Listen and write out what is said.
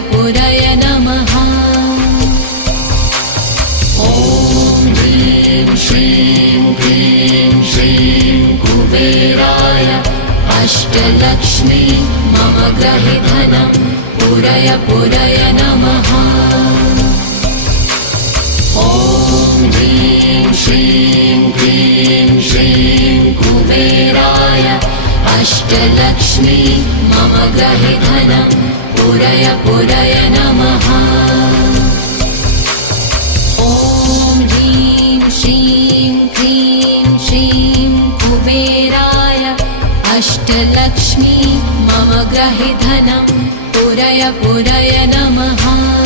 पुरय नमः। ॐ ह्रीं श्रीं क्लीं श्रीं कुबेराय अष्टलक्ष्मी मम गृहे धनं पुरय नमः। ॐ ह्रीं श्रीं क्लीं श्रीं कुबेराय अष्टलक्ष्मी मम गृहे धनं पुरय नमः। ॐ ह्रीं श्रीं क्लीं श्रीं कुबेराय अष्टलक्ष्मी मम गृहे धनं पुरय नमः।